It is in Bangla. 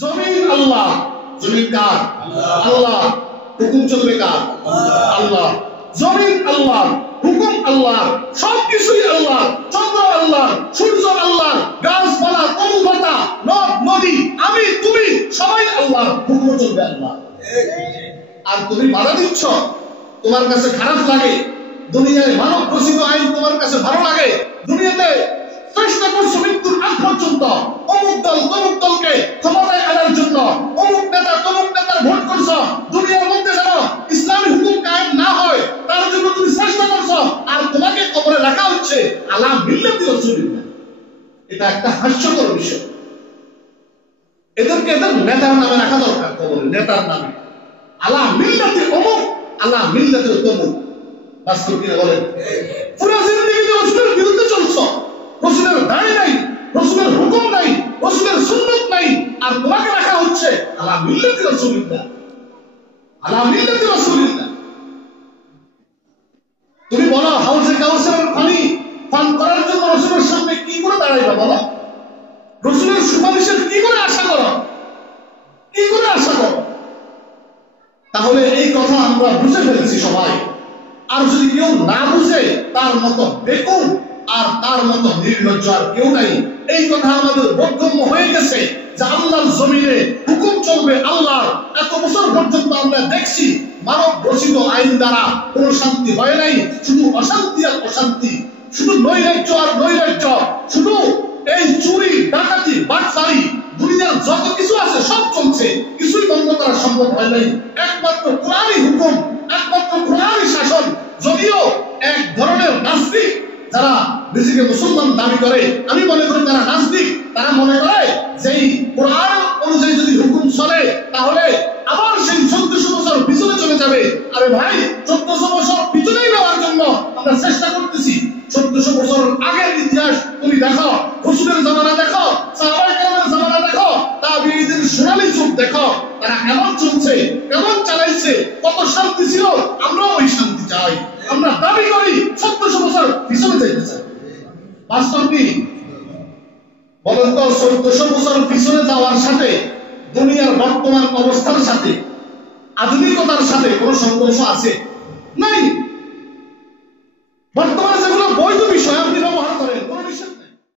জমিন আল্লাহ, জমিন কার? আল্লাহ। হুকুম চলবে কার? আল্লাহ। জমিন আল্লাহ, হুকুম আল্লাহ, সবকিছুই আল্লাহ। চন্দ্র আল্লাহ, সূর্য আল্লাহ, গাছপালা, তরু পাতা, নদ নদী, আমি তুমি সবাই আল্লাহ, হুকুম চলবে আল্লাহ। আর তুমি বাধা দিচ্ছ, তোমার কাছে খারাপ লাগে, দুনিয়ায় মানব রচিত আইন তোমার কাছে ভালো লাগে, দুনিয়াতে চেষ্টা করছো মৃত্যুর আগ পর্যন্ত অমুক দল তমুক দলকে ক্ষমতায় আনার জন্য, অমুক নেতা তমুক নেতার ভোট করছো, দুনিয়ার মধ্যে যেন ইসলামী হুকুম কায়েম না হয় তার জন্য তুমি চেষ্টা করছো, আর তোমাকে কবরে রাখা হচ্ছে আলা মিল্লাতি রাসূলিল্লাহ। এটা একটা হাস্যকর বিষয়। এদেরকে এদের নেতার নামে রাখা দরকার, কবরে নেতার নামে। আলা মিল্লাতি অমুক, আলা মিল্লাতি তমুক। বাস্তব কিনা বলেন? পুরো জিন্দেগিতে রাসূলের বিরুদ্ধে চলছো, রাসূলের দায় নাই, রাসূলের হুকুম নাই, রাসূলের সুন্নাত নাই, আর তোমাকে রাখা হচ্ছে আলা মিল্লাতি রাসূলিল্লাহ, আলা মিল্লাতি রাসূলিল্লাহ। তুমি বলো হাউজে কাউসারের পানি পান করার জন্য রাসূলের সামনে কি করে দাঁড়াইবা? বলো, রাসূলের সুপারিশের কি করে আশা করো? কি করে আশা করো? তাহলে এই কথা আমরা বুঝে ফেলেছি সবাই। আর যদি কেউ না বুঝে, তার মতো বেকুব আর তার মতো নির্লজ্জ আর কেউ নাই। এই কথা আমাদের বোধগম্য হয়ে গেছে যে আল্লাহর জমিনে হুকুম চলবে আল্লাহর। এত বছর পর্যন্ত আমরা দেখছি মানব রচিত আইন দ্বারা কোনো শান্তি হয় নাই, শুধু অশান্তি আর অশান্তি, শুধু নৈরাজ্য আর নৈরাজ্য, শুধু এই চুরি ডাকাতি বাটপারি, দুনিয়ার যত কিছু আছে সব চলছে, কিছুই বন্ধ করা সম্ভব হয় নাই। একমাত্র কোরআনই হুকুম, একমাত্র কোরআনই শাসন। যদিও এক ধরনের নাস্তিক যারা নিজেকে মুসলমান দাবি করে, আমি মনে করি তারা নাস্তিক, তারা মনে করে যে কোরআন অনুযায়ী যদি হুকুম চলে তাহলে আবার সেই 1400 বছর পিছনে চলে যাবে। আরে ভাই, 1400 বছর পিছনেই যাওয়ার জন্য আমরা চেষ্টা করতেছি। 1400 বছর আগের ইতিহাস তুমি দেখো, রাসূলের জামানা দেখো, সাহাবায়ে কেরামের জামানা দেখো, তাবিঈদের সোনালী যুগ দেখো, তারা কেমন চলছে, কেমন চালাইছে, কত শান্তি ছিল। আমরাও ওই শান্তি চাই, আমরা দাবি করি 1400 বছর পিছনে যাইতে চাই। বাস্তব কি বলেন তো? 1400 বছর পিছনে যাওয়ার সাথে দুনিয়ার বর্তমান অবস্থার সাথে, আধুনিকতার সাথে কোন সংঘর্ষ আছে? নাই। বর্তমানে যেগুলো বৈধ বিষয় আপনি ব্যবহার